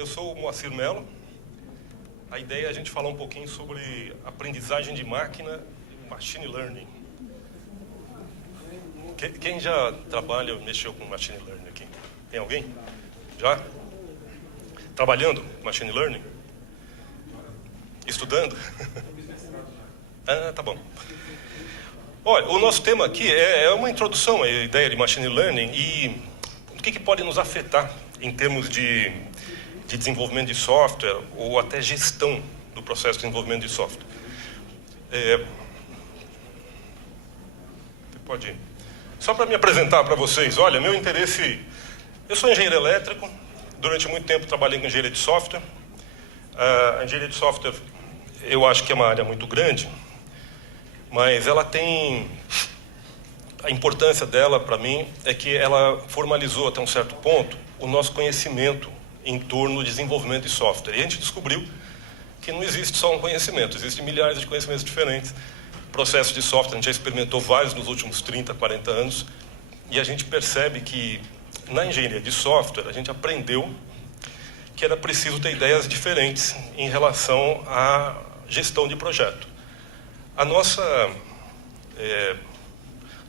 Eu sou o Moacir Mello. A ideia é a gente falar um pouquinho sobre aprendizagem de máquina e machine learning. Quem já trabalha ou mexeu com machine learning aqui? Tem alguém? Já? Trabalhando com machine learning? Estudando? Ah, tá bom. Olha, o nosso tema aqui é uma introdução à ideia de machine learning e o que pode nos afetar em termos de desenvolvimento de software ou até gestão do processo de desenvolvimento de software. Você pode ir. Só para me apresentar para vocês, olha, meu interesse... Eu sou engenheiro elétrico, durante muito tempo trabalhei com engenharia de software. A engenharia de software, eu acho que é uma área muito grande, mas ela tem... A importância dela, para mim, é que ela formalizou até um certo ponto o nosso conhecimento em torno do desenvolvimento de software. E a gente descobriu que não existe só um conhecimento, existem milhares de conhecimentos diferentes. Processos de software, a gente já experimentou vários nos últimos 30, 40 anos, e a gente percebe que na engenharia de software a gente aprendeu que era preciso ter ideias diferentes em relação à gestão de projeto.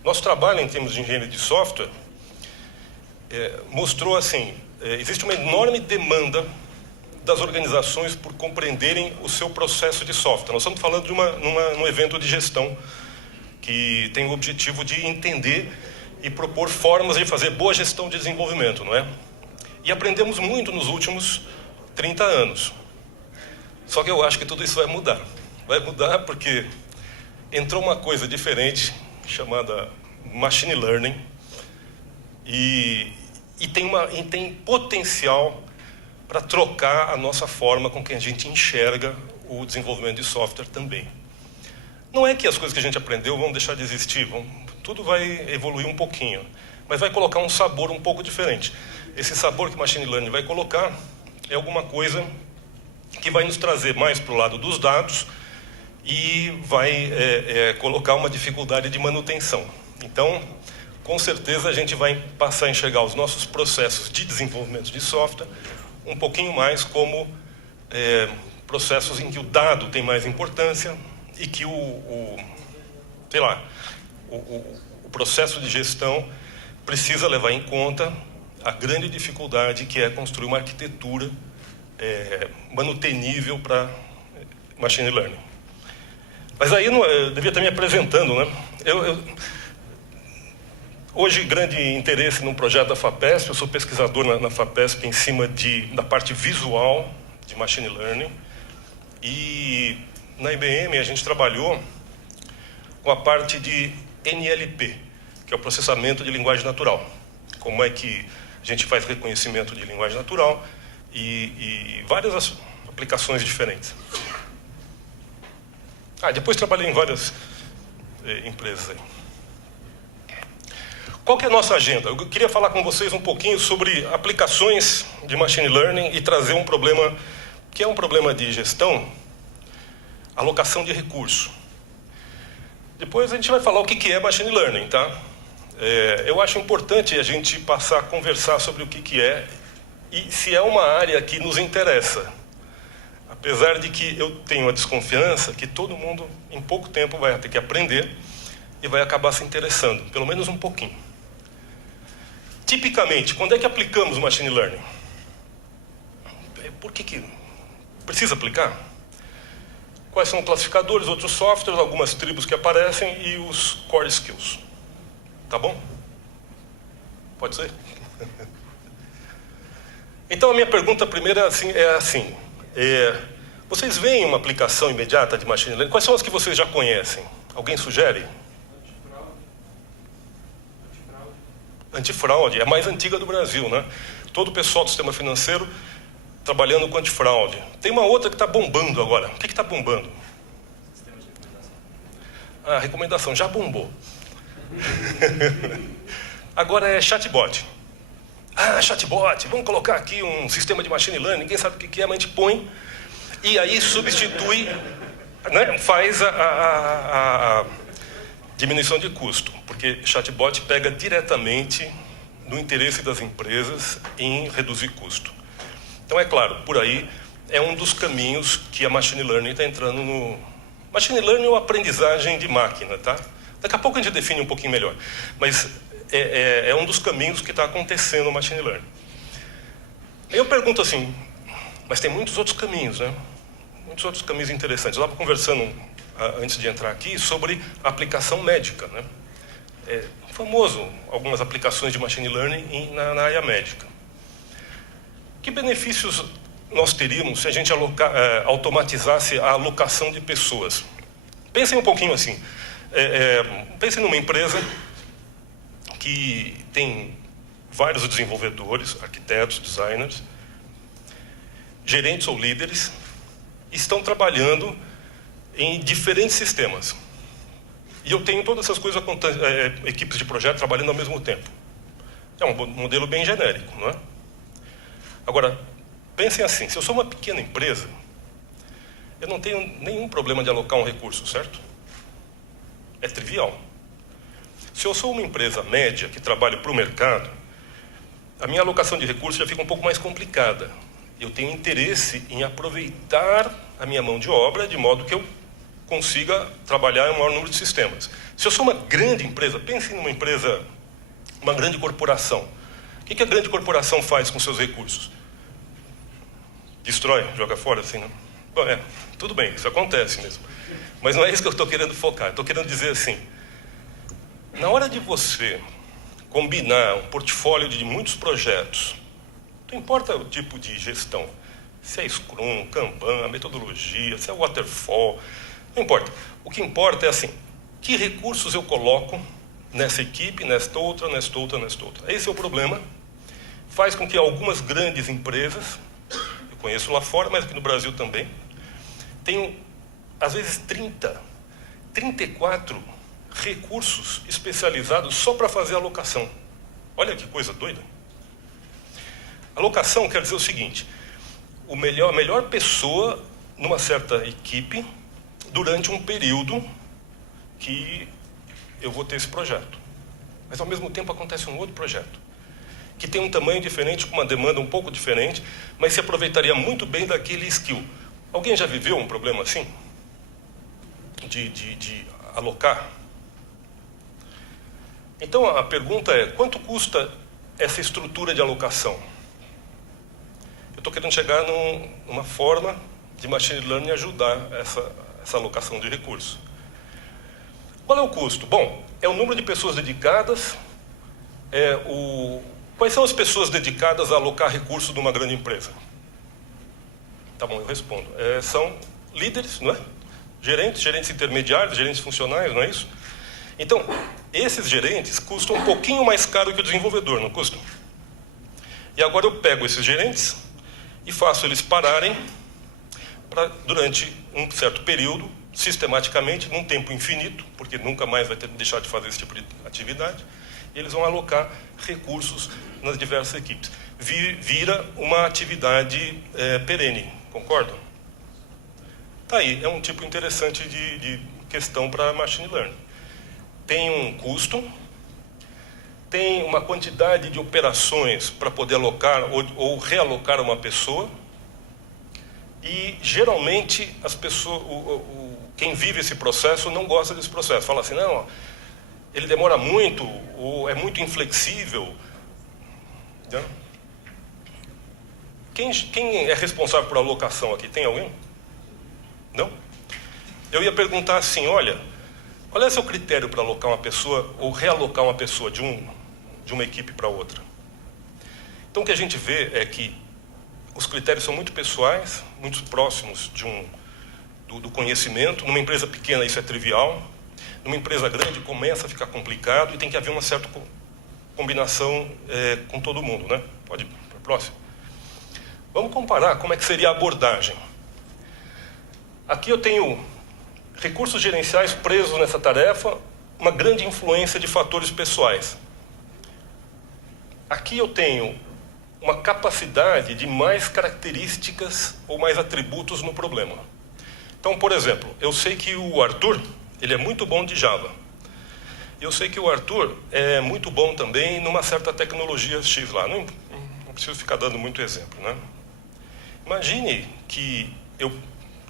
Nosso trabalho em termos de engenharia de software mostrou assim, existe uma enorme demanda das organizações por compreenderem o seu processo de software. Nós estamos falando de num evento de gestão que tem o objetivo de entender e propor formas de fazer boa gestão de desenvolvimento, não é? E aprendemos muito nos últimos 30 anos. Só que eu acho que tudo isso vai mudar. Vai mudar porque entrou uma coisa diferente chamada machine learning e tem potencial para trocar a nossa forma com que a gente enxerga o desenvolvimento de software também. Não é que as coisas que a gente aprendeu vão deixar de existir, tudo vai evoluir um pouquinho, mas vai colocar um sabor um pouco diferente. Esse sabor que o machine learning vai colocar é alguma coisa que vai nos trazer mais para o lado dos dados e vai colocar uma dificuldade de manutenção. Então, com certeza a gente vai passar a enxergar os nossos processos de desenvolvimento de software um pouquinho mais como processos em que o dado tem mais importância e que o processo de gestão precisa levar em conta a grande dificuldade que é construir uma arquitetura manutenível para machine learning. Mas aí eu devia estar me apresentando, né? Hoje, grande interesse num projeto da FAPESP, eu sou pesquisador na FAPESP em cima da parte visual de machine learning. E na IBM a gente trabalhou com a parte de NLP, que é o processamento de linguagem natural. Como é que a gente faz reconhecimento de linguagem natural e várias aplicações diferentes. Depois trabalhei em várias empresas aí. Qual que é a nossa agenda? Eu queria falar com vocês um pouquinho sobre aplicações de machine learning e trazer um problema que é um problema de gestão, alocação de recurso. Depois a gente vai falar o que é machine learning, tá? Eu acho importante a gente passar a conversar sobre o que é e se é uma área que nos interessa. Apesar de que eu tenho a desconfiança que todo mundo, em pouco tempo, vai ter que aprender e vai acabar se interessando, pelo menos um pouquinho. Tipicamente, quando é que aplicamos machine learning? Por que precisa aplicar? Quais são os classificadores, outros softwares, algumas tribos que aparecem e os core skills. Tá bom? Pode ser? Então, a minha pergunta primeira é assim. Vocês veem uma aplicação imediata de machine learning? Quais são as que vocês já conhecem? Alguém sugere? Antifraude. É a mais antiga do Brasil, né? Todo o pessoal do sistema financeiro trabalhando com antifraude. Tem uma outra que está bombando agora. O que está bombando? Sistema de recomendação. Recomendação. Já bombou. Agora é chatbot. Chatbot. Vamos colocar aqui um sistema de machine learning. Ninguém sabe o que é, mas a gente põe. E aí substitui, né? Faz a diminuição de custo, porque chatbot pega diretamente no interesse das empresas em reduzir custo. Então, é claro, por aí é um dos caminhos que a Machine Learning está entrando no... Machine Learning ou aprendizagem de máquina, tá? Daqui a pouco a gente define um pouquinho melhor. Mas é um dos caminhos que está acontecendo no Machine Learning. Aí eu pergunto assim, mas tem muitos outros caminhos, né? Muitos outros caminhos interessantes. Eu estava conversando, antes de entrar aqui, sobre a aplicação médica, né? É famoso algumas aplicações de Machine Learning na área médica. Que benefícios nós teríamos se a gente automatizasse a alocação de pessoas? Pensem um pouquinho assim. Pensem numa empresa que tem vários desenvolvedores, arquitetos, designers, gerentes ou líderes, estão trabalhando em diferentes sistemas. E eu tenho todas essas coisas, equipes de projeto trabalhando ao mesmo tempo. É um modelo bem genérico, não é? Agora, pensem assim, se eu sou uma pequena empresa, eu não tenho nenhum problema de alocar um recurso, certo? É trivial. Se eu sou uma empresa média que trabalha para o mercado, a minha alocação de recursos já fica um pouco mais complicada. Eu tenho interesse em aproveitar a minha mão de obra de modo que eu consiga trabalhar em um maior número de sistemas. Se eu sou uma grande empresa, pense numa empresa, uma grande corporação. O que a grande corporação faz com seus recursos? Destrói, joga fora, assim, não? Bom, tudo bem, isso acontece mesmo. Mas não é isso que eu estou querendo focar. Eu estou querendo dizer assim, na hora de você combinar um portfólio de muitos projetos, não importa o tipo de gestão, se é Scrum, Kanban, a metodologia, se é Waterfall, não importa. O que importa é assim, que recursos eu coloco nessa equipe, nesta outra, nesta outra, nesta outra. Esse é o problema. Faz com que algumas grandes empresas, eu conheço lá fora, mas aqui no Brasil também, tenham, às vezes, 34 recursos especializados só para fazer alocação. Olha que coisa doida. Alocação quer dizer o seguinte, a melhor pessoa numa certa equipe durante um período que eu vou ter esse projeto. Mas, ao mesmo tempo, acontece um outro projeto, que tem um tamanho diferente, com uma demanda um pouco diferente, mas se aproveitaria muito bem daquele skill. Alguém já viveu um problema assim? De alocar? Então, a pergunta é, quanto custa essa estrutura de alocação? Eu estou querendo chegar numa forma de Machine Learning ajudar essa alocação de recursos. Qual é o custo? Bom, é o número de pessoas dedicadas, quais são as pessoas dedicadas a alocar recursos de uma grande empresa? Tá bom, eu respondo. São líderes, não é? Gerentes intermediários, gerentes funcionais, não é isso? Então, esses gerentes custam um pouquinho mais caro que o desenvolvedor, não custam? E agora eu pego esses gerentes e faço eles pararem durante um certo período, sistematicamente, num tempo infinito, porque nunca mais vai ter que deixar de fazer esse tipo de atividade, e eles vão alocar recursos nas diversas equipes. Vira uma atividade perene, concordam? Tá aí, é um tipo interessante de questão para Machine Learning. Tem um custo, tem uma quantidade de operações para poder alocar ou realocar uma pessoa, e geralmente as pessoas, quem vive esse processo não gosta desse processo. Fala assim, não, ele demora muito, ou é muito inflexível. Né? Quem é responsável por alocação aqui? Tem alguém? Não? Eu ia perguntar assim, olha, qual é o seu critério para alocar uma pessoa ou realocar uma pessoa de uma equipe para outra? Então o que a gente vê é que os critérios são muito pessoais, muito próximos do conhecimento. Numa empresa pequena isso é trivial, numa empresa grande começa a ficar complicado e tem que haver uma certa combinação com todo mundo, né? Pode ir para a próxima. Vamos comparar como é que seria a abordagem. Aqui eu tenho recursos gerenciais presos nessa tarefa, uma grande influência de fatores pessoais. Aqui eu tenho uma capacidade de mais características ou mais atributos no problema. Então, por exemplo, eu sei que o Arthur, ele é muito bom de Java. Eu sei que o Arthur é muito bom também numa certa tecnologia X lá. Não preciso ficar dando muito exemplo, né? Imagine que eu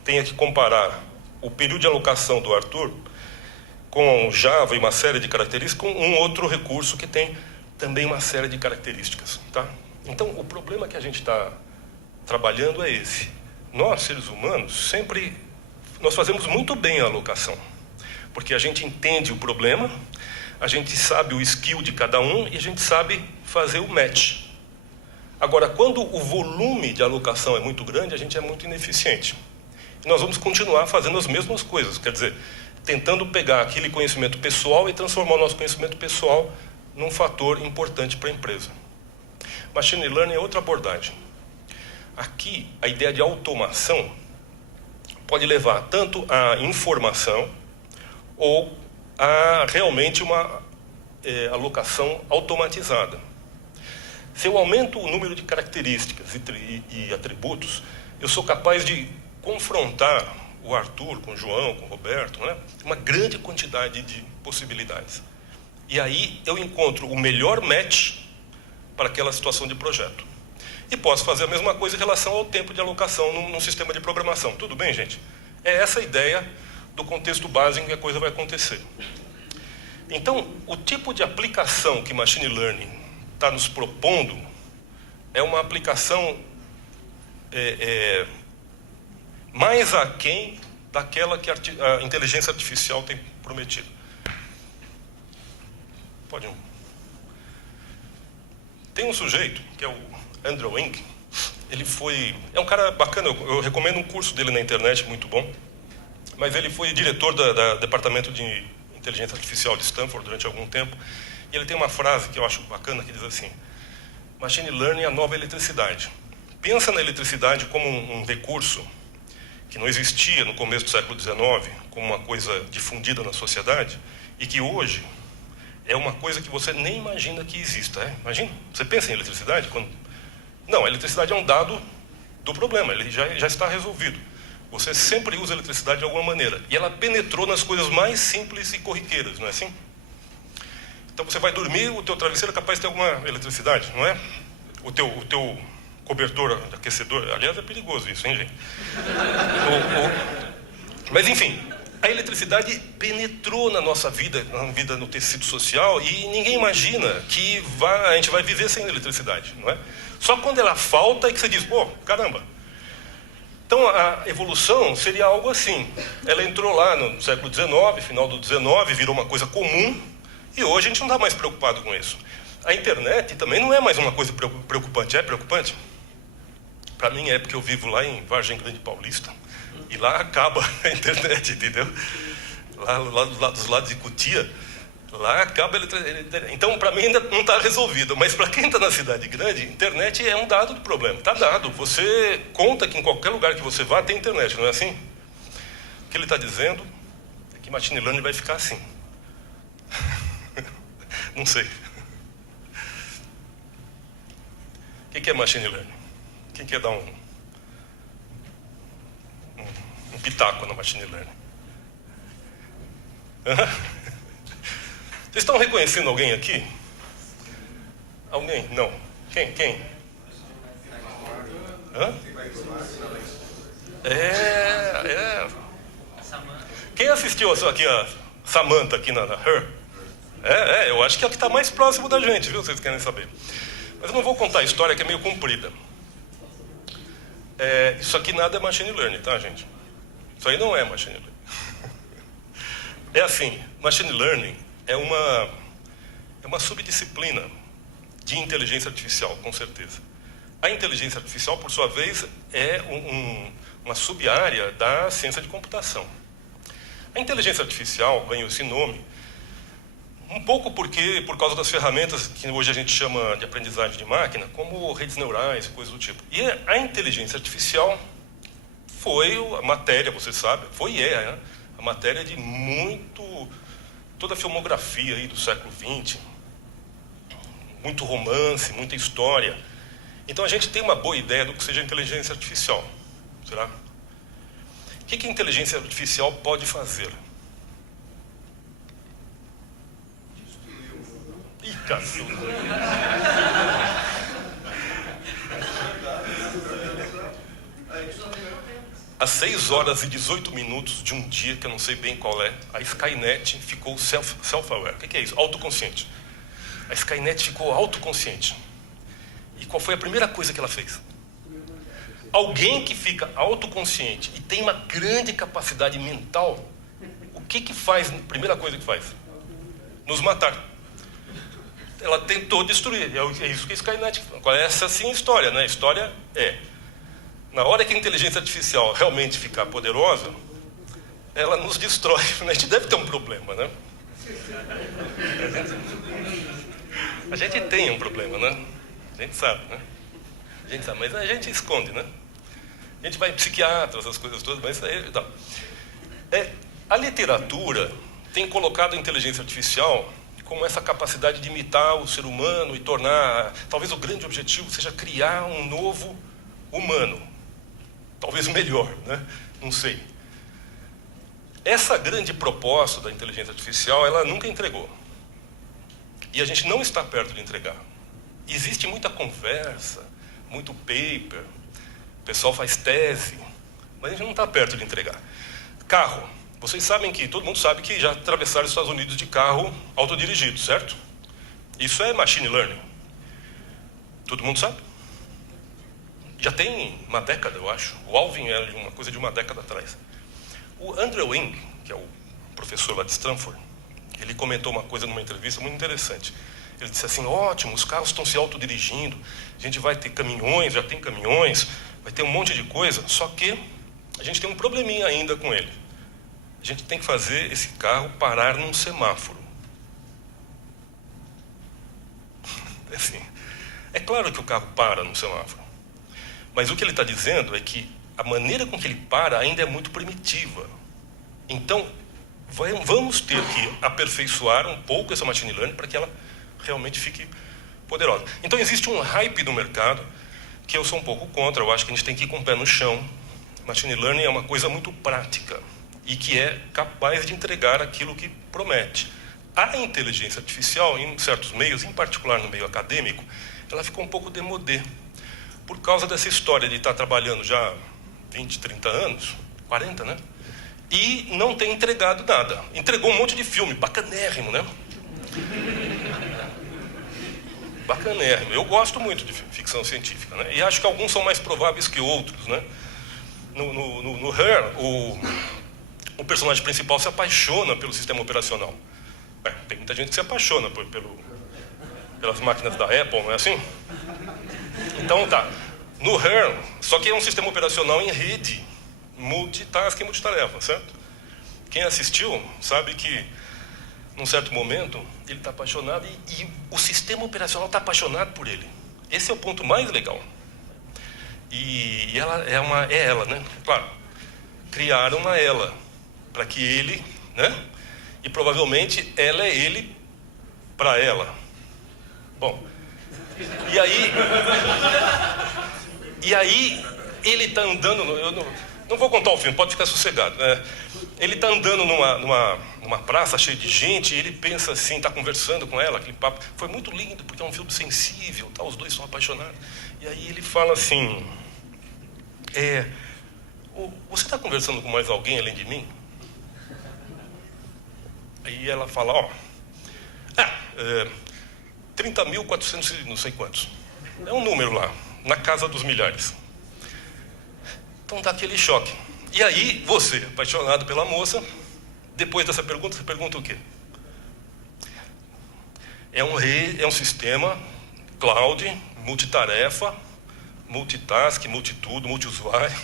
tenha que comparar o período de alocação do Arthur com o Java e uma série de características com um outro recurso que tem também uma série de características, tá? Então, o problema que a gente está trabalhando é esse. Nós, seres humanos, nós fazemos muito bem a alocação, porque a gente entende o problema, a gente sabe o skill de cada um e a gente sabe fazer o match. Agora, quando o volume de alocação é muito grande, a gente é muito ineficiente. E nós vamos continuar fazendo as mesmas coisas, quer dizer, tentando pegar aquele conhecimento pessoal e transformar o nosso conhecimento pessoal num fator importante para a empresa. Machine Learning é outra abordagem. Aqui, a ideia de automação pode levar tanto à informação ou a realmente uma alocação automatizada. Se eu aumento o número de características e atributos, eu sou capaz de confrontar o Arthur com o João, com o Roberto, né? Uma grande quantidade de possibilidades. E aí eu encontro o melhor match para aquela situação de projeto. E posso fazer a mesma coisa em relação ao tempo de alocação num sistema de programação. Tudo bem, gente? É essa a ideia do contexto básico em que a coisa vai acontecer. Então, o tipo de aplicação que Machine Learning está nos propondo é uma aplicação mais aquém daquela que a inteligência artificial tem prometido. Pode um. Tem um sujeito, que é o Andrew Ng, é um cara bacana, eu recomendo um curso dele na internet, muito bom, mas ele foi diretor do Departamento de Inteligência Artificial de Stanford durante algum tempo, e ele tem uma frase que eu acho bacana, que diz assim: Machine Learning é a nova eletricidade. Pensa na eletricidade como um recurso que não existia no começo do século XIX, como uma coisa difundida na sociedade, e que hoje é uma coisa que você nem imagina que exista. Imagina, você pensa em eletricidade? Não, a eletricidade é um dado do problema, ele já está resolvido. Você sempre usa a eletricidade de alguma maneira. E ela penetrou nas coisas mais simples e corriqueiras, não é assim? Então você vai dormir, o teu travesseiro é capaz de ter alguma eletricidade, não é? O teu cobertor, aquecedor, aliás, é perigoso isso, hein, gente? Mas enfim, a eletricidade penetrou na nossa vida, no tecido social, e ninguém imagina que a gente vai viver sem eletricidade, não é? Só quando ela falta é que você diz, pô, caramba. Então a evolução seria algo assim. Ela entrou lá no século XIX, final do XIX, virou uma coisa comum, e hoje a gente não está mais preocupado com isso. A internet também não é mais uma coisa preocupante. É preocupante? Para mim é, porque eu vivo lá em Vargem Grande Paulista. E lá acaba a internet, entendeu? Lá dos lados de Cotia, lá acaba a eletricidade. Então, para mim ainda não está resolvido. Mas para quem está na cidade grande, internet é um dado do problema. Está dado. Você conta que em qualquer lugar que você vá tem internet, não é assim? O que ele está dizendo é que Machine Learning vai ficar assim. Não sei. O que é Machine Learning? Quem quer dar um pitaco na Machine Learning? Vocês estão reconhecendo alguém aqui? Alguém? Não. Quem? Hã? Quem assistiu aqui a Samantha aqui na Her? Eu acho que é a que está mais próximo da gente, viu? Vocês querem saber. Mas eu não vou contar a história, que é meio comprida. Isso aqui nada é Machine Learning, tá, gente? Isso aí não é Machine Learning. É assim, Machine Learning é uma subdisciplina de inteligência artificial, com certeza. A inteligência artificial, por sua vez, é uma sub-área da ciência de computação. A inteligência artificial ganhou esse nome um pouco por causa das ferramentas que hoje a gente chama de aprendizagem de máquina, como redes neurais, coisas do tipo. E a inteligência artificial foi a matéria, você sabe, né? A matéria de toda a filmografia aí do século XX, muito romance, muita história. Então a gente tem uma boa ideia do que seja inteligência artificial. Será? O que a inteligência artificial pode fazer? Ih, cacilda. às 6 horas e 18 minutos de um dia, que eu não sei bem qual é, a Skynet ficou self-aware. O que é isso? Autoconsciente. A Skynet ficou autoconsciente. E qual foi a primeira coisa que ela fez? Alguém que fica autoconsciente e tem uma grande capacidade mental, o que faz? Primeira coisa que faz? Nos matar. Ela tentou destruir. É isso que a Skynet... Essa sim a história, né? A história é... Na hora que a inteligência artificial realmente ficar poderosa, ela nos destrói. A gente deve ter um problema, né? A gente tem um problema, né? A gente sabe, né? A gente sabe, mas a gente esconde, né? A gente vai em psiquiatra, essas coisas todas, mas aí... Não. A literatura tem colocado a inteligência artificial como essa capacidade de imitar o ser humano e tornar... Talvez o grande objetivo seja criar um novo humano. Talvez melhor, né? Não sei. Essa grande proposta da inteligência artificial, ela nunca entregou. E a gente não está perto de entregar. Existe muita conversa, muito paper, o pessoal faz tese, mas a gente não está perto de entregar. Carro. Vocês sabem que, todo mundo sabe que já atravessaram os Estados Unidos de carro autodirigido, certo? Isso é machine learning. Todo mundo sabe? Já tem uma década, eu acho. O Alvin era uma coisa de uma década atrás. O Andrew Ng, que é o professor lá de Stanford, ele comentou uma coisa numa entrevista muito interessante. Ele disse assim, ótimo, os carros estão se autodirigindo, a gente vai ter caminhões, já tem caminhões, vai ter um monte de coisa, só que a gente tem um probleminha ainda com ele. A gente tem que fazer esse carro parar num semáforo. Assim, é claro que o carro para num semáforo. Mas o que ele está dizendo é que a maneira com que ele para ainda é muito primitiva. Então, vamos ter que aperfeiçoar um pouco essa machine learning para que ela realmente fique poderosa. Então, existe um hype do mercado que eu sou um pouco contra. Eu acho que a gente tem que ir com o pé no chão. Machine learning é uma coisa muito prática e que é capaz de entregar aquilo que promete. A inteligência artificial, em certos meios, em particular no meio acadêmico, ela ficou um pouco démodé. Por causa dessa história de estar trabalhando já 20, 30 anos, 40, né? E não tem entregado nada. Entregou um monte de filme, bacanérrimo, né? Bacanérrimo. Eu gosto muito de ficção científica, né? E acho que alguns são mais prováveis que outros, né? No Her, o personagem principal se apaixona pelo sistema operacional. Tem muita gente que se apaixona pelas máquinas da Apple, não é assim? Então tá. No Her, só que é um sistema operacional em rede, multitasking, multitarefa, certo? Quem assistiu sabe que, num certo momento, ele está apaixonado e o sistema operacional está apaixonado por ele. Esse é o ponto mais legal. E ela é ela, né? Claro, criaram uma ela, para que ele, né? E provavelmente ela é ele para ela. Bom, e aí ele está andando, eu não vou contar o filme, pode ficar sossegado, né? Ele está andando numa praça cheia de gente, e ele pensa assim, está conversando com ela, aquele papo, foi muito lindo, porque é um filme sensível, tá? Os dois são apaixonados. E aí ele fala assim, você está conversando com mais alguém além de mim? Aí ela fala, 30.400 não sei quantos. É um número lá, na casa dos milhares. Então dá aquele choque. E aí, você, apaixonado pela moça, depois dessa pergunta, você pergunta o quê? É um sistema cloud, multitarefa, multitask, multitudo, multiusuário,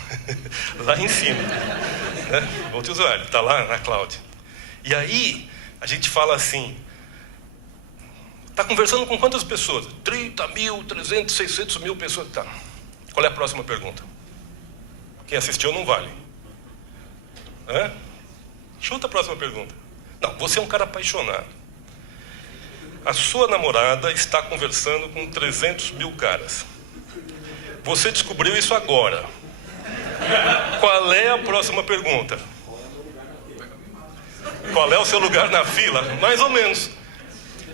lá em cima. Né? Multiusuário, está lá na cloud. E aí, a gente fala assim, está conversando com quantas pessoas? 30 mil, 300, 600 mil pessoas. Tá. Qual é a próxima pergunta? Quem assistiu não vale. Chuta a próxima pergunta. Não, você é um cara apaixonado. A sua namorada está conversando com 300 mil caras. Você descobriu isso agora. Qual é a próxima pergunta? Qual é o seu lugar na fila? Mais ou menos.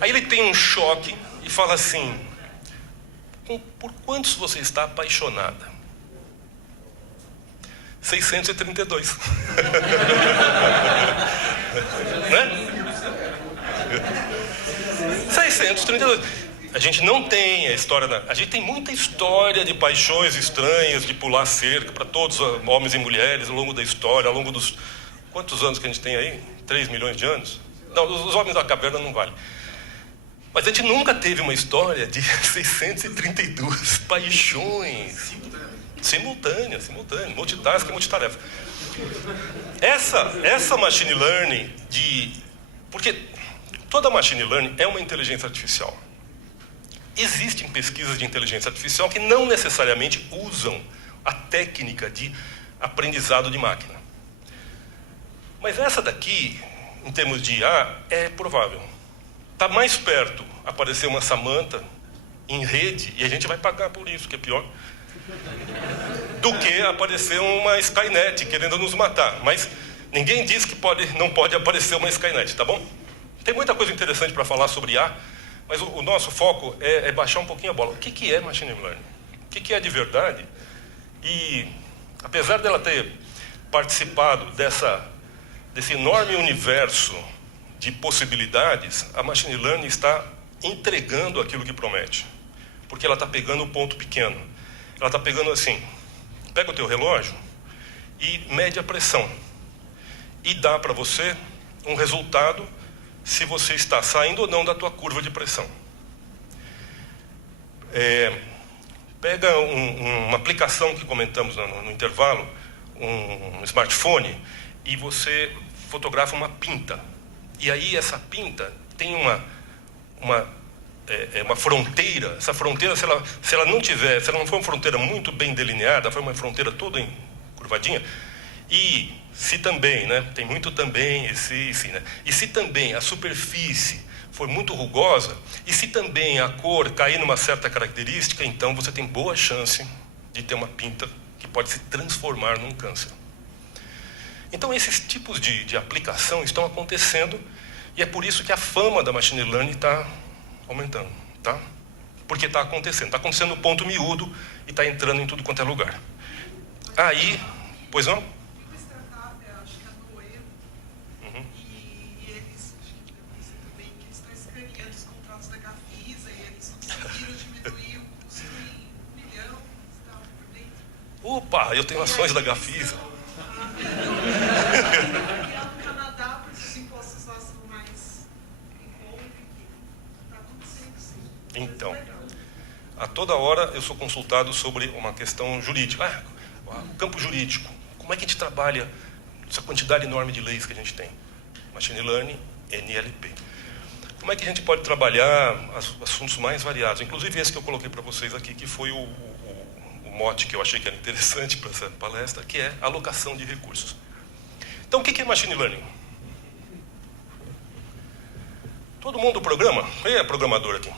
Aí ele tem um choque e fala assim, por quantos você está apaixonada? 632. Né? 632. A gente não tem a história a gente tem muita história de paixões estranhas, de pular cerca para todos, homens e mulheres, ao longo da história, ao longo dos... Quantos anos que a gente tem aí? 3 milhões de anos? Não, os homens da caverna não vale. Mas a gente nunca teve uma história de 632 paixões simultâneas, multitasking, multitarefa. Essa machine learning porque toda machine learning é uma inteligência artificial. Existem pesquisas de inteligência artificial que não necessariamente usam a técnica de aprendizado de máquina. Mas essa daqui, em termos de IA, é provável. Está mais perto aparecer uma Samantha em rede, e a gente vai pagar por isso, que é pior, do que aparecer uma Skynet querendo nos matar. Mas ninguém diz que não pode aparecer uma Skynet, tá bom? Tem muita coisa interessante para falar sobre IA, mas o nosso foco é baixar um pouquinho a bola. O que é machine learning? O que é de verdade? E, apesar dela ter participado desse enorme universo de possibilidades, a machine learning está entregando aquilo que promete. Porque ela está pegando um ponto pequeno. Ela está pegando assim, pega o teu relógio e mede a pressão. E dá para você um resultado se você está saindo ou não da tua curva de pressão. Pega uma aplicação que comentamos no intervalo, um smartphone, e você fotografa uma pinta. E aí essa pinta tem uma fronteira. Essa fronteira, se ela não for uma fronteira muito bem delineada, foi uma fronteira toda curvadinha, e se também, né, tem muito também, né, e se também a superfície for muito rugosa, e se também a cor cair numa certa característica, então você tem boa chance de ter uma pinta que pode se transformar num câncer. Então esses tipos de aplicação estão acontecendo, e é por isso que a fama da machine learning está aumentando, tá? Porque está acontecendo no ponto miúdo e está entrando em tudo quanto é lugar. Aí, pois não? Uma startup, acho que é a Noé, e eles, acho que você também, que eles estão escaneando os contratos da Gafisa, e eles conseguiram diminuir o custo em 1 milhão, está por dentro. Opa, eu tenho ações da Gafisa. No Canadá, porque os impostos lá são mais em conta, está tudo sendo assim. Então, a toda hora eu sou consultado sobre uma questão jurídica. O campo jurídico. Como é que a gente trabalha essa quantidade enorme de leis que a gente tem? Machine Learning, NLP. Como é que a gente pode trabalhar assuntos mais variados? Inclusive esse que eu coloquei para vocês aqui, que foi o mote que eu achei que era interessante para essa palestra, que é alocação de recursos. Então, o que é Machine Learning? Todo mundo programa? Quem é programador aqui?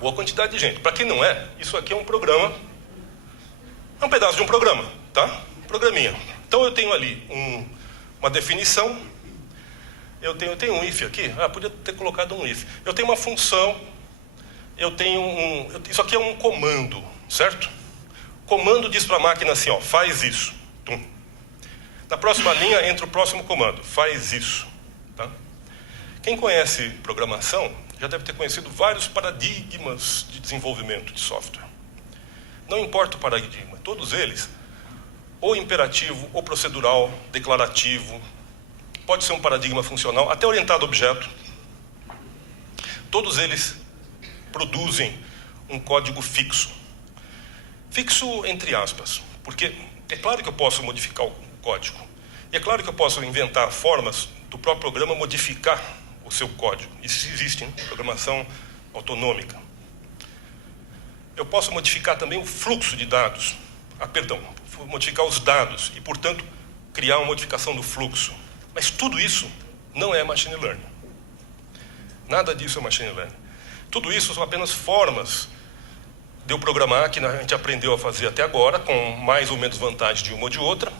Boa quantidade de gente. Para quem não é, isso aqui é um programa, é um pedaço de um programa, tá? Programinha. Então eu tenho ali uma definição, eu tenho um if aqui, podia ter colocado um if. Eu tenho uma função, eu tenho isso aqui é um comando, certo? O comando diz para a máquina assim, ó, faz isso. Tum. Na próxima linha entra o próximo comando, faz isso. Tá? Quem conhece programação já deve ter conhecido vários paradigmas de desenvolvimento de software. Não importa o paradigma, todos eles, ou imperativo, ou procedural, declarativo, pode ser um paradigma funcional, até orientado a objeto. Todos eles produzem um código fixo. Fixo entre aspas, porque é claro que eu posso modificar o código. E é claro que eu posso inventar formas do próprio programa modificar o seu código. Isso existe, né? Programação autonômica. Eu posso modificar também o fluxo de dados. Modificar os dados e, portanto, criar uma modificação do fluxo. Mas tudo isso não é machine learning. Nada disso é machine learning. Tudo isso são apenas formas de eu programar que a gente aprendeu a fazer até agora, com mais ou menos vantagem de uma ou de outra.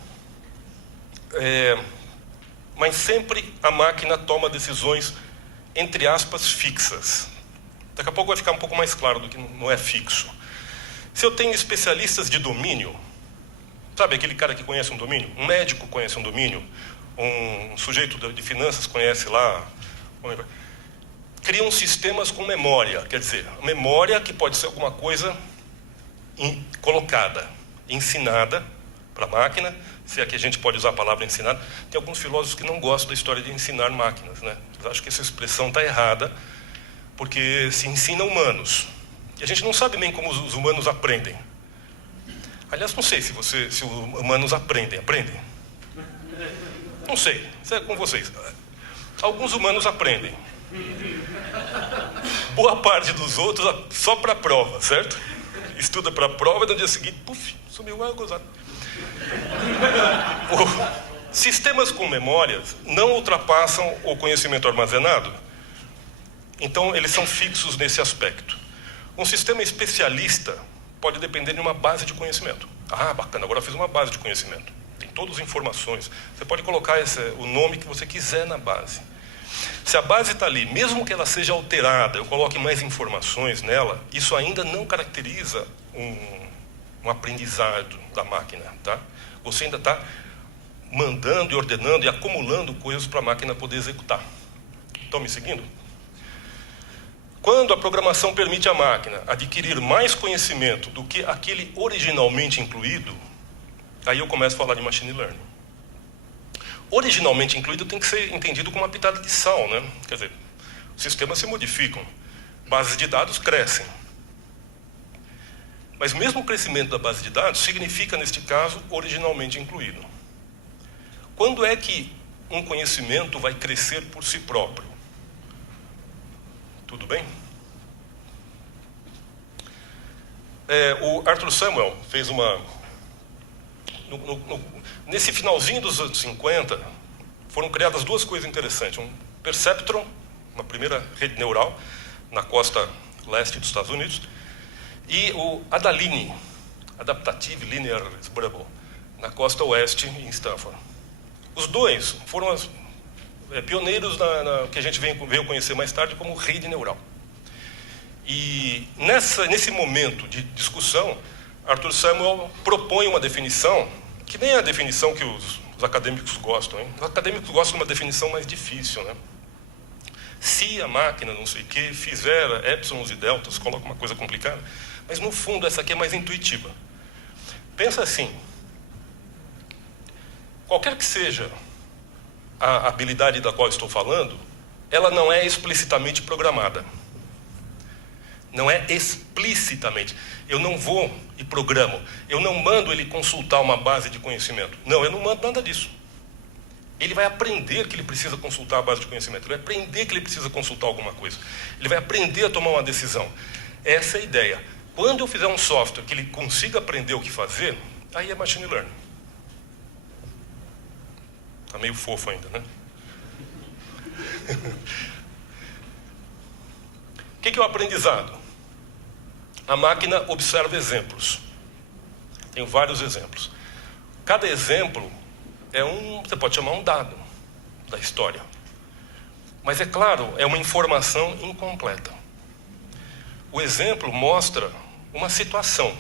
Mas sempre a máquina toma decisões, entre aspas, fixas. Daqui a pouco vai ficar um pouco mais claro do que não é fixo. Se eu tenho especialistas de domínio, Sabe aquele cara que conhece um domínio? Um médico conhece um domínio, um sujeito de finanças conhece lá. Criam sistemas com memória, quer dizer, memória que pode ser alguma coisa colocada, ensinada para a máquina, se é que a gente pode usar a palavra ensinar. Tem alguns filósofos que não gostam da história de ensinar máquinas, né? Eles acham que essa expressão está errada, porque se ensina humanos. E a gente não sabe nem como os humanos aprendem. Aliás, não sei se os humanos aprendem. Não sei, isso é com vocês. Alguns humanos aprendem. Boa parte dos outros só para a prova, certo? Estuda para a prova e no dia seguinte, puf, sumiu a gozada. Sistemas com memórias não ultrapassam o conhecimento armazenado. Então, eles são fixos nesse aspecto. Um sistema especialista pode depender de uma base de conhecimento. Ah, bacana, agora eu fiz uma base de conhecimento. Tem todas as informações. Você pode colocar o nome que você quiser na base. Se a base está ali, mesmo que ela seja alterada, eu coloque mais informações nela, isso ainda não caracteriza um aprendizado da máquina, tá? Você ainda está mandando e ordenando e acumulando coisas para a máquina poder executar. Estão me seguindo? Quando a programação permite à máquina adquirir mais conhecimento do que aquele originalmente incluído, aí eu começo a falar de machine learning. Originalmente incluído tem que ser entendido como uma pitada de sal, né? Quer dizer, os sistemas se modificam, bases de dados crescem. Mas mesmo o crescimento da base de dados significa, neste caso, originalmente incluído. Quando é que um conhecimento vai crescer por si próprio? Tudo bem? O Arthur Samuel fez uma... Nesse finalzinho dos anos 50, foram criadas duas coisas interessantes. Um perceptron, uma primeira rede neural, na costa leste dos Estados Unidos, e o ADALINE, Adaptative Linear Algebra, na costa oeste, em Stanford. Os dois foram pioneiros na que a gente veio conhecer mais tarde como rede neural. E nesse momento de discussão, Arthur Samuel propõe uma definição que nem é a definição que os acadêmicos gostam, hein? Os acadêmicos gostam de uma definição mais difícil, né? Se a máquina, não sei o que, fizer épsilons e deltas, coloca uma coisa complicada, mas no fundo essa aqui é mais intuitiva. Pensa assim, qualquer que seja a habilidade da qual estou falando, ela não é explicitamente programada. Não é explicitamente. Eu não vou e programo. Eu não mando ele consultar uma base de conhecimento. Não, eu não mando nada disso. Ele vai aprender que ele precisa consultar a base de conhecimento. Ele vai aprender que ele precisa consultar alguma coisa. Ele vai aprender a tomar uma decisão. Essa é a ideia. Quando eu fizer um software que ele consiga aprender o que fazer, aí é machine learning. Está meio fofo ainda, né? O que é o aprendizado? A máquina observa exemplos. Tenho vários exemplos. Cada exemplo você pode chamar um dado da história. Mas é claro, é uma informação incompleta. O exemplo mostra uma situação,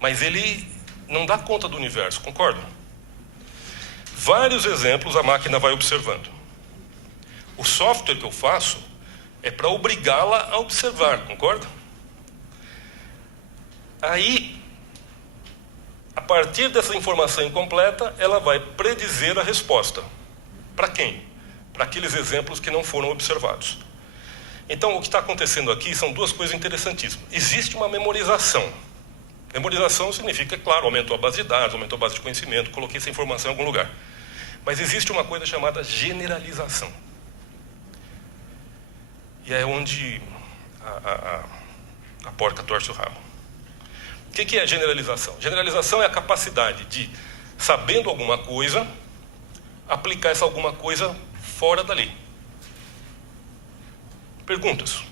mas ele não dá conta do universo, concorda? Vários exemplos a máquina vai observando. O software que eu faço é para obrigá-la a observar, concorda? Aí, a partir dessa informação incompleta, ela vai predizer a resposta. Para quem? Para aqueles exemplos que não foram observados. Então, o que está acontecendo aqui são duas coisas interessantíssimas. Existe uma memorização. Memorização significa, claro, aumentou a base de dados, aumentou a base de conhecimento, coloquei essa informação em algum lugar. Mas existe uma coisa chamada generalização. E é onde a porca torce o rabo. O que é generalização? Generalização é a capacidade de, sabendo alguma coisa, aplicar essa alguma coisa fora dali. Perguntas?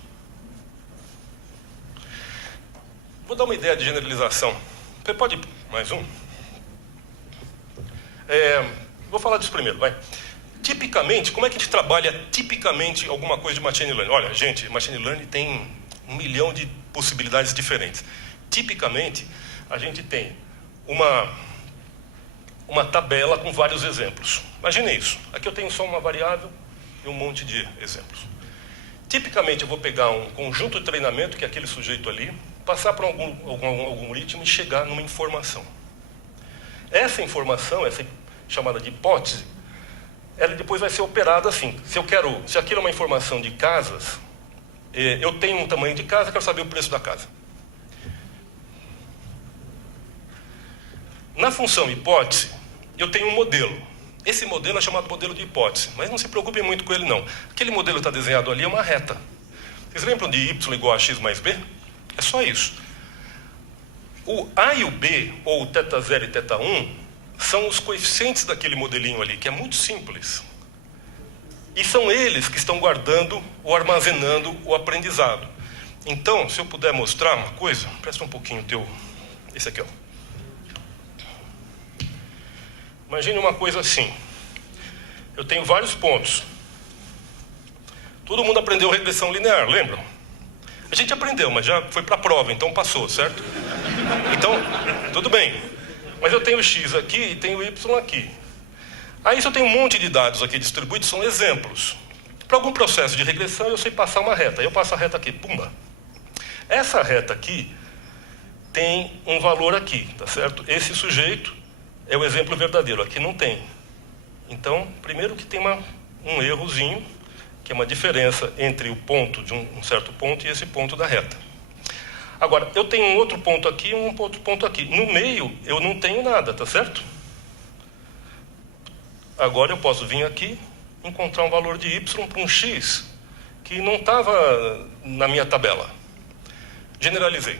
Vou dar uma ideia de generalização. Você pode ir mais um? Vou falar disso primeiro, vai. Tipicamente, como é que a gente trabalha tipicamente alguma coisa de machine learning? Olha, gente, machine learning tem 1 milhão de possibilidades diferentes. Tipicamente, a gente tem uma tabela com vários exemplos. Imagine isso. Aqui eu tenho só uma variável e um monte de exemplos. Tipicamente eu vou pegar um conjunto de treinamento, que é aquele sujeito ali, passar para algum algoritmo e chegar numa informação. Essa informação, essa chamada de hipótese, ela depois vai ser operada assim. Se aquilo é uma informação de casas, eu tenho um tamanho de casa, quero saber o preço da casa. Na função hipótese, eu tenho um modelo. Esse modelo é chamado modelo de hipótese, mas não se preocupe muito com ele não. Aquele modelo que está desenhado ali é uma reta. Vocês lembram de y igual a x mais b? É só isso. O a e o b, ou θ0 e θ1, são os coeficientes daquele modelinho ali, que é muito simples. E são eles que estão guardando ou armazenando o aprendizado. Então, se eu puder mostrar uma coisa, presta um pouquinho esse aqui, ó. Imagine uma coisa assim. Eu tenho vários pontos. Todo mundo aprendeu regressão linear, lembram? A gente aprendeu, mas já foi para a prova, então passou, certo? Então, tudo bem. Mas eu tenho x aqui e tenho y aqui. Aí se eu tenho um monte de dados aqui distribuídos, são exemplos. Para algum processo de regressão, eu sei passar uma reta. Eu passo a reta aqui, pumba. Essa reta aqui tem um valor aqui, tá certo? Esse sujeito é o exemplo verdadeiro, aqui não tem. Então, primeiro que tem um errozinho, que é uma diferença entre o ponto de um certo ponto e esse ponto da reta. Agora, eu tenho um outro ponto aqui e um outro ponto aqui. No meio, eu não tenho nada, tá certo? Agora eu posso vir aqui, encontrar um valor de y para um x, que não estava na minha tabela. Generalizei.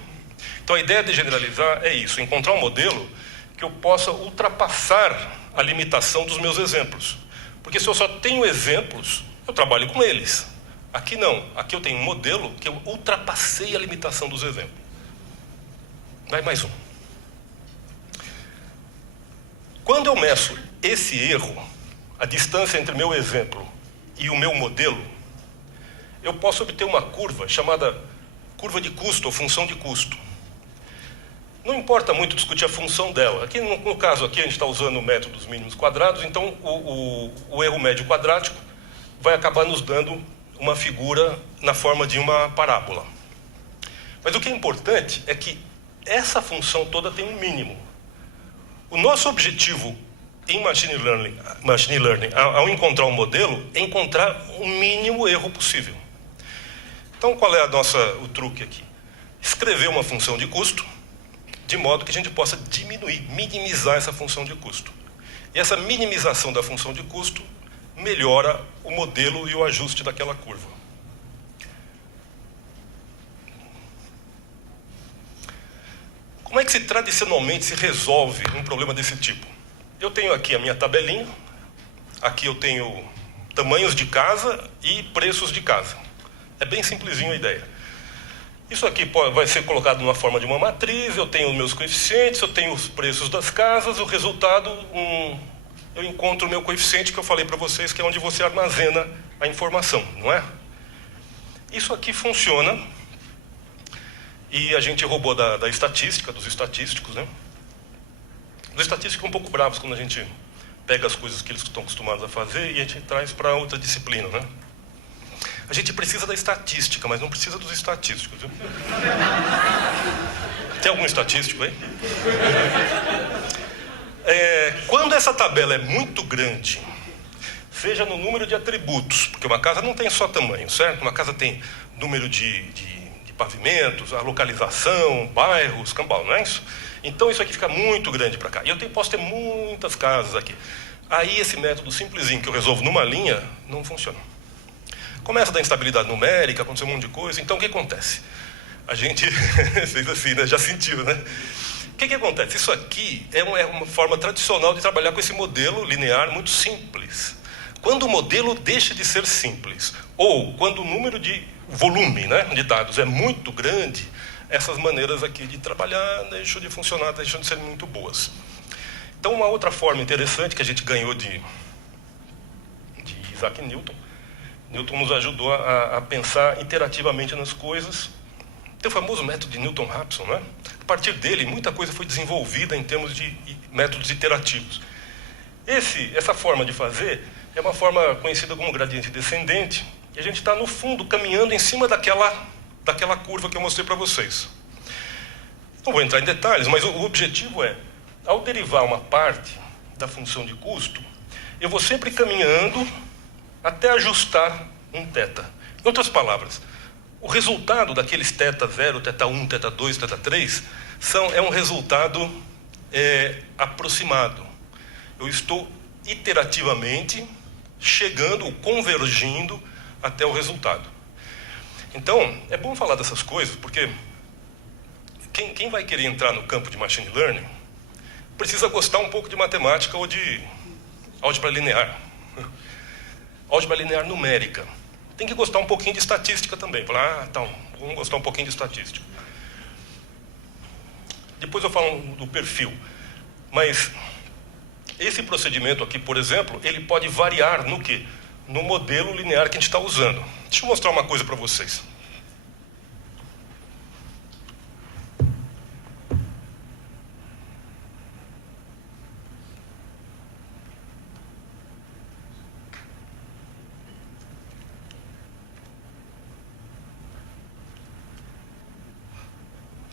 Então, a ideia de generalizar é isso, encontrar um modelo que eu possa ultrapassar a limitação dos meus exemplos. Porque se eu só tenho exemplos, eu trabalho com eles. Aqui não. Aqui eu tenho um modelo que eu ultrapassei a limitação dos exemplos. Vai mais um. Quando eu meço esse erro, a distância entre meu exemplo e o meu modelo, eu posso obter uma curva chamada curva de custo ou função de custo. Não importa muito discutir a função dela. Aqui, no caso aqui, a gente está usando o método dos mínimos quadrados, então o erro médio quadrático vai acabar nos dando uma figura na forma de uma parábola. Mas o que é importante é que essa função toda tem um mínimo. O nosso objetivo em machine learning, ao encontrar um modelo, é encontrar o mínimo erro possível. Então, qual é o truque aqui? Escrever uma função de custo, de modo que a gente possa minimizar essa função de custo. E essa minimização da função de custo melhora o modelo e o ajuste daquela curva. Como é que tradicionalmente se resolve um problema desse tipo? Eu tenho aqui a minha tabelinha, aqui eu tenho tamanhos de casa e preços de casa. É bem simplesinho a ideia. Isso aqui vai ser colocado numa forma de uma matriz, eu tenho os meus coeficientes, eu tenho os preços das casas, o resultado, eu encontro o meu coeficiente que eu falei para vocês, que é onde você armazena a informação, não é? Isso aqui funciona, e a gente roubou da estatística, dos estatísticos, né? Os estatísticos ficam um pouco bravos quando a gente pega as coisas que eles estão acostumados a fazer e a gente traz para outra disciplina, né? A gente precisa da estatística, mas não precisa dos estatísticos, viu? Tem algum estatístico aí? Quando essa tabela é muito grande, seja no número de atributos, porque uma casa não tem só tamanho, certo? Uma casa tem número de pavimentos, a localização, bairros, cambal, não é isso? Então isso aqui fica muito grande para cá. E eu posso ter muitas casas aqui. Aí esse método simplesinho que eu resolvo numa linha, não funciona. Começa a dar instabilidade numérica, acontece um monte de coisa. Então o que acontece? A gente fez assim, né? Já sentiu, né? O que acontece? Isso aqui é uma forma tradicional de trabalhar com esse modelo linear muito simples. Quando o modelo deixa de ser simples, ou quando o número de volume, né, de dados é muito grande, essas maneiras aqui de trabalhar deixam de funcionar, deixam de ser muito boas. Então, uma outra forma interessante que a gente ganhou de Isaac Newton, Newton nos ajudou a pensar iterativamente nas coisas. Tem o famoso método de Newton-Raphson, né? A partir dele, muita coisa foi desenvolvida em termos de métodos iterativos. Essa forma de fazer é uma forma conhecida como gradiente descendente, e a gente está, no fundo, caminhando em cima daquela curva que eu mostrei para vocês. Não vou entrar em detalhes, mas o objetivo é, ao derivar uma parte da função de custo, eu vou sempre caminhando até ajustar um θ. Em outras palavras, o resultado daqueles θ0, θ1, θ2, θ3 é um resultado aproximado. Eu estou iterativamente chegando, convergindo até o resultado. Então, é bom falar dessas coisas, porque quem vai querer entrar no campo de Machine Learning precisa gostar um pouco de matemática ou de álgebra linear. Álgebra linear numérica. Tem que gostar um pouquinho de estatística também. Falar, então, vamos gostar um pouquinho de estatística. Depois eu falo do perfil. Mas esse procedimento aqui, por exemplo, ele pode variar no quê? No modelo linear que a gente está usando. Deixa eu mostrar uma coisa para vocês.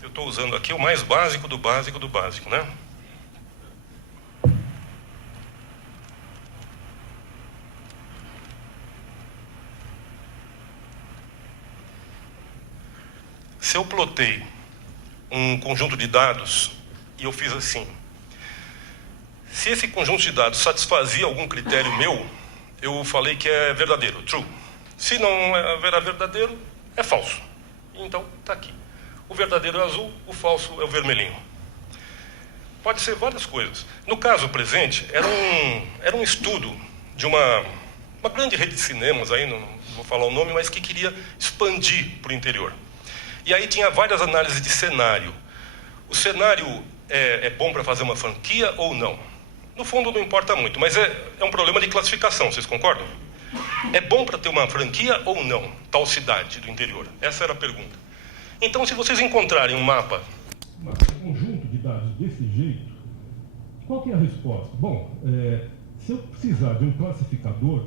Eu estou usando aqui o mais básico do básico do básico, né? Se eu plotei um conjunto de dados e eu fiz assim, se esse conjunto de dados satisfazia algum critério meu, eu falei que é verdadeiro, true. Se não era verdadeiro, é falso. Então, está aqui. O verdadeiro é azul, o falso é o vermelhinho. Pode ser várias coisas. No caso presente, era um estudo de uma grande rede de cinemas, aí não vou falar o nome, mas que queria expandir para o interior. E aí tinha várias análises de cenário. O cenário é bom para fazer uma franquia ou não? No fundo não importa muito, mas é um problema de classificação, vocês concordam? É bom para ter uma franquia ou não, tal cidade do interior? Essa era a pergunta. Então, se vocês encontrarem um mapa, um conjunto de dados desse jeito, qual que é a resposta? Bom, se eu precisar de um classificador,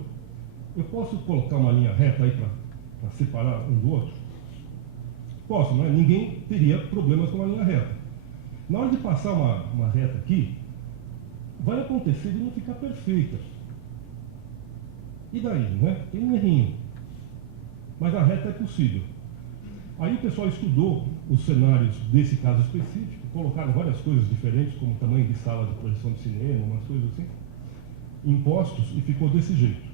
eu posso colocar uma linha reta aí para separar um do outro? Posso, não é? Ninguém teria problemas com uma linha reta. Na hora de passar uma reta aqui, vai acontecer de não ficar perfeita. E daí, não é? Tem um errinho. Mas a reta é possível. Aí o pessoal estudou os cenários desse caso específico, colocaram várias coisas diferentes, como tamanho de sala de projeção de cinema, umas coisas assim, impostos, e ficou desse jeito.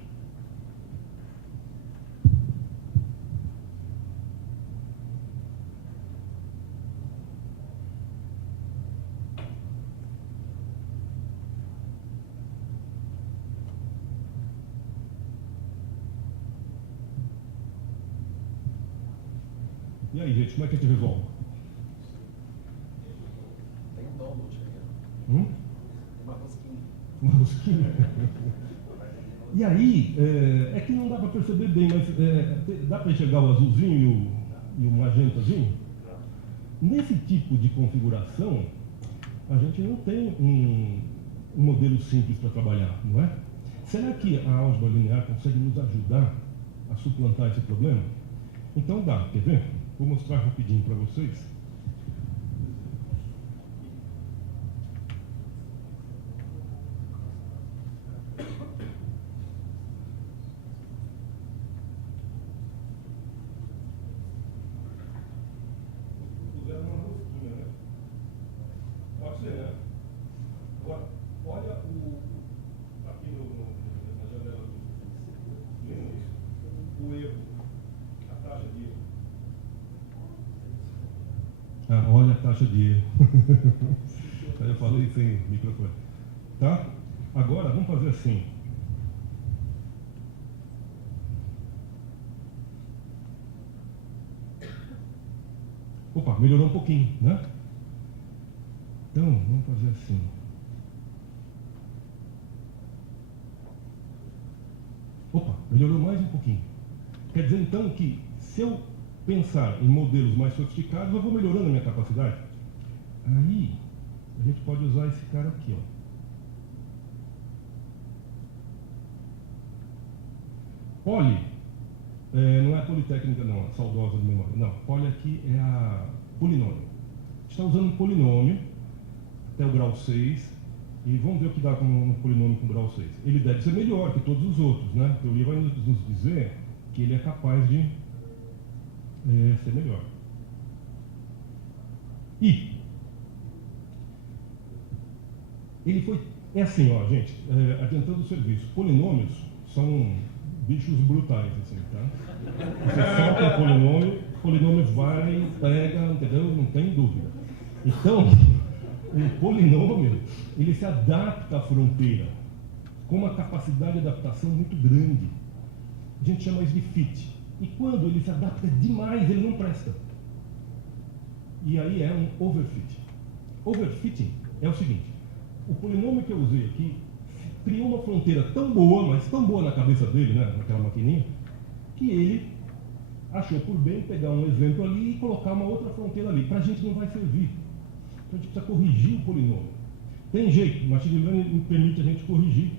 E aí, gente, como é que a gente resolve? Tem um download aí. Uma rosquinha. Uma rosquinha? E aí, é que não dá para perceber bem, mas dá para enxergar o azulzinho e o magentazinho? Nesse tipo de configuração, a gente não tem um modelo simples para trabalhar, não é? Será que a álgebra linear consegue nos ajudar a suplantar esse problema? Então dá, quer ver? Vou mostrar rapidinho para vocês. Puseram uma rosquinha, né? Pode ser, né? Agora, olha aqui na janela o erro, a taxa de erro. Olha a taxa de erro. Eu falei sem microfone. Tá? Agora, vamos fazer assim. Opa, melhorou um pouquinho, né? Então, vamos fazer assim. Opa, melhorou mais um pouquinho. Quer dizer, então, que se eu pensar em modelos mais sofisticados, eu vou melhorando a minha capacidade. Aí, a gente pode usar esse cara aqui, ó. Poli não é a Politécnica, não, a saudosa de memória. Não, Poli aqui é a polinômio. A gente está usando um polinômio até o grau 6, e vamos ver o que dá com um polinômio com grau 6. Ele deve ser melhor que todos os outros, né? A teoria vai nos dizer que ele é capaz de ser melhor. E ele foi... É assim, ó, gente, adiantando o serviço, polinômios são bichos brutais, assim, tá? Você solta o polinômio vai, pega, entendeu? Não tem dúvida. Então, o polinômio, ele se adapta à fronteira, com uma capacidade de adaptação muito grande. A gente chama isso de fit. E quando ele se adapta demais, ele não presta. E aí é um overfit. Overfitting é o seguinte: o polinômio que eu usei aqui criou uma fronteira tão boa, mas tão boa na cabeça dele, né, naquela maquininha, que ele achou por bem pegar um exemplo ali e colocar uma outra fronteira ali. Para a gente não vai servir. Então a gente precisa corrigir o polinômio. Tem jeito, o machine learning permite a gente corrigir.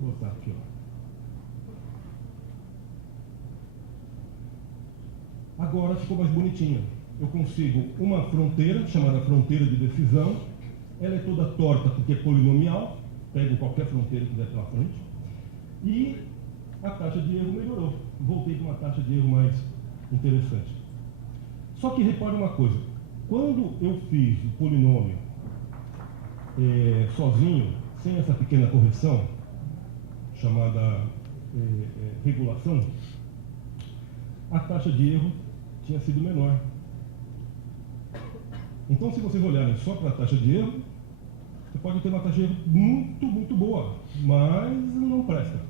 Vou botar aqui, ó. Agora ficou mais bonitinho. Eu consigo uma fronteira, chamada fronteira de decisão. Ela é toda torta porque é polinomial. Pego qualquer fronteira que der pela frente. E a taxa de erro melhorou. Voltei para uma taxa de erro mais interessante. Só que repare uma coisa. Quando eu fiz o polinômio sozinho, sem essa pequena correção, chamada regulação, a taxa de erro tinha sido menor. Então, se vocês olharem só para a taxa de erro, você pode ter uma taxa de erro muito, muito boa, mas não presta.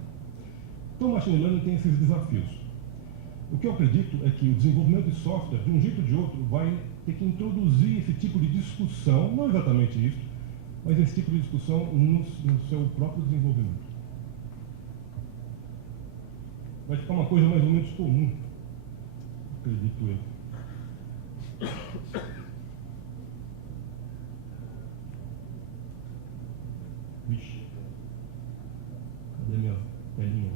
Então, o machine learning tem esses desafios. O que eu acredito é que o desenvolvimento de software, de um jeito ou de outro, vai ter que introduzir esse tipo de discussão, não exatamente isso, mas esse tipo de discussão no seu próprio desenvolvimento. Vai ficar uma coisa mais ou menos comum, acredito eu. Vixe, cadê minha telinha?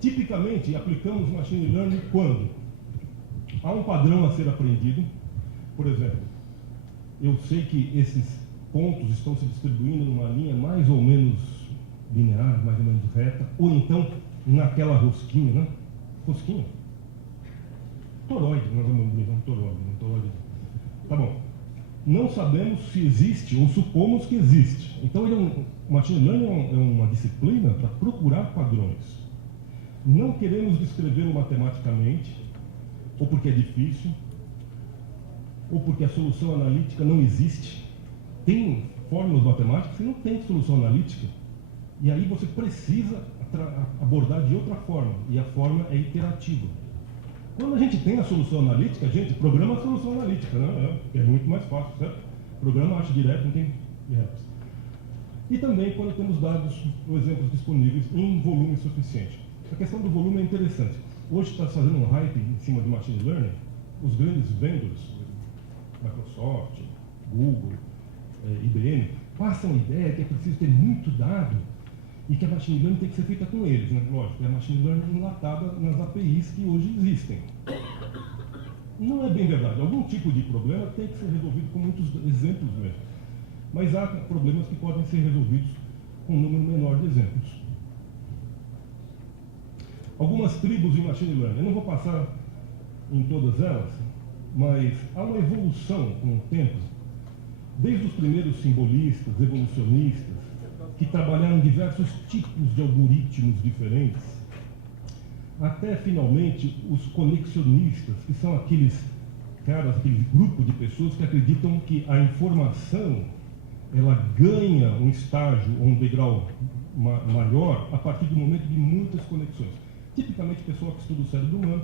Tipicamente, aplicamos machine learning quando há um padrão a ser aprendido. Por exemplo, eu sei que esses pontos estão se distribuindo numa linha mais ou menos linear, mais ou menos reta, ou então naquela rosquinha, né? Rosquinha? Toroide, nós vamos brincar um toroide. Tá bom. Não sabemos se existe ou supomos que existe. Então, o machine learning é uma disciplina para procurar padrões. Não queremos descrevê-lo matematicamente, ou porque é difícil, ou porque a solução analítica não existe. Tem fórmulas matemáticas que não tem solução analítica. E aí você precisa abordar de outra forma, e a forma é iterativa. Quando a gente tem a solução analítica, a gente programa a solução analítica, né? É muito mais fácil, certo? Programa, acha direto, não tem erros. E também quando temos dados ou exemplos disponíveis em volume suficiente. A questão do volume é interessante. Hoje está se fazendo um hype em cima de machine learning. Os grandes vendors, Microsoft, Google, IBM, passam a ideia que é preciso ter muito dado e que a machine learning tem que ser feita com eles, né? Lógico, é a machine learning enlatada nas APIs que hoje existem. Não é bem verdade. Algum tipo de problema tem que ser resolvido com muitos exemplos mesmo. Mas há problemas que podem ser resolvidos com um número menor de exemplos. Algumas tribos em machine learning, eu não vou passar em todas elas, mas há uma evolução com o tempo, desde os primeiros simbolistas, evolucionistas, que trabalharam diversos tipos de algoritmos diferentes, até finalmente os conexionistas, que são aqueles caras, aquele grupo de pessoas que acreditam que a informação ela ganha um estágio ou um degrau maior a partir do momento de muitas conexões. Tipicamente, a pessoa que estuda o cérebro humano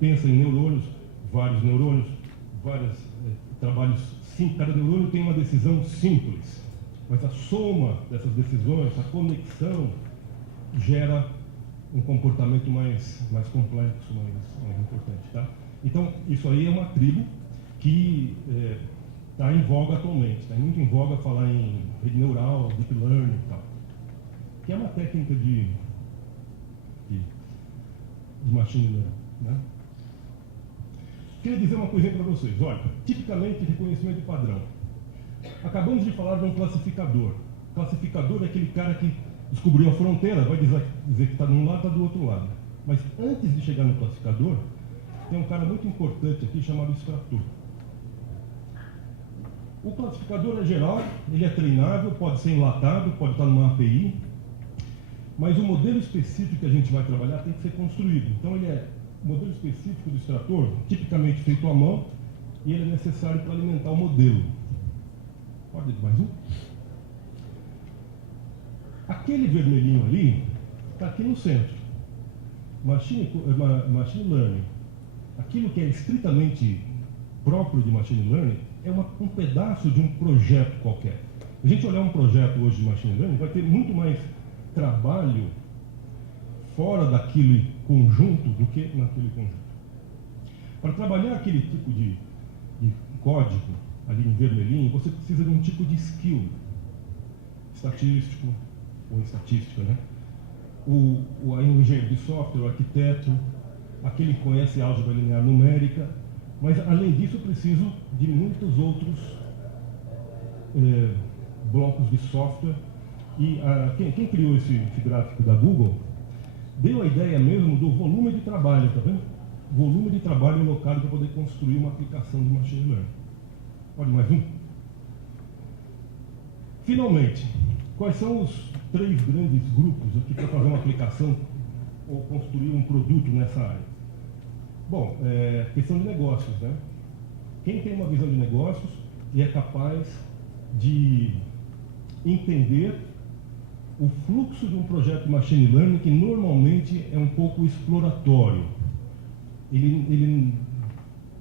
pensa em neurônios, vários neurônios, trabalhos simples. Cada neurônio tem uma decisão simples, mas a soma dessas decisões, a conexão, gera um comportamento mais complexo, mais importante. Tá? Então, isso aí é uma tribo, que está em voga atualmente. Está muito em voga falar em rede neural, deep learning e tal, que é uma técnica de machine learning, né? Queria dizer uma coisinha para vocês. Olha, tipicamente reconhecimento de padrão. Acabamos de falar de um classificador. Classificador é aquele cara que descobriu a fronteira, vai dizer que está de um lado, está do outro lado. Mas antes de chegar no classificador, tem um cara muito importante aqui chamado extrator. O classificador é geral, ele é treinável, pode ser enlatado, pode estar numa API, mas o modelo específico que a gente vai trabalhar tem que ser construído. Então ele é o modelo específico do extrator, tipicamente feito à mão, e ele é necessário para alimentar o modelo. Pode ir mais um? Aquele vermelhinho ali está aqui no centro. Machine Learning, aquilo que é estritamente próprio de Machine Learning, é um pedaço de um projeto qualquer. A gente olhar um projeto hoje de Machine Learning, vai ter muito mais trabalho fora daquele conjunto do que naquele conjunto. Para trabalhar aquele tipo de código ali em vermelhinho, você precisa de um tipo de skill estatístico ou estatística, né? O engenheiro de software, o arquiteto, aquele que conhece álgebra linear numérica, mas além disso eu preciso de muitos outros blocos de software. E quem criou esse gráfico da Google deu a ideia mesmo do volume de trabalho, tá vendo? Volume de trabalho alocado para poder construir uma aplicação de machine learning. Olha mais um. Finalmente, quais são os 3 grandes grupos aqui para fazer uma aplicação ou construir um produto nessa área? Bom, questão de negócios, né? Quem tem uma visão de negócios e é capaz de entender o fluxo de um projeto de machine learning, que normalmente é um pouco exploratório. Ele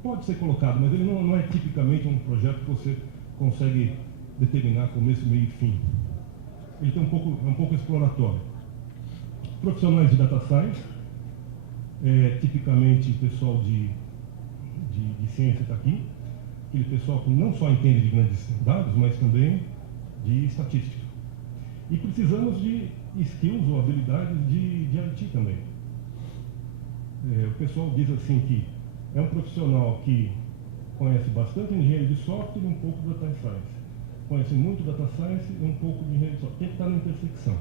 pode ser colocado, mas ele não é tipicamente um projeto que você consegue determinar começo, meio e fim. Ele tem é um pouco exploratório. Profissionais de data science, tipicamente pessoal de ciência está aqui, aquele pessoal que não só entende de grandes dados, mas também de estatística. E precisamos de skills ou habilidades de IT também. O pessoal diz assim que é um profissional que conhece bastante engenharia de software e um pouco de data science. Conhece muito data science e um pouco de engenharia de software. Tem que estar na intersecção.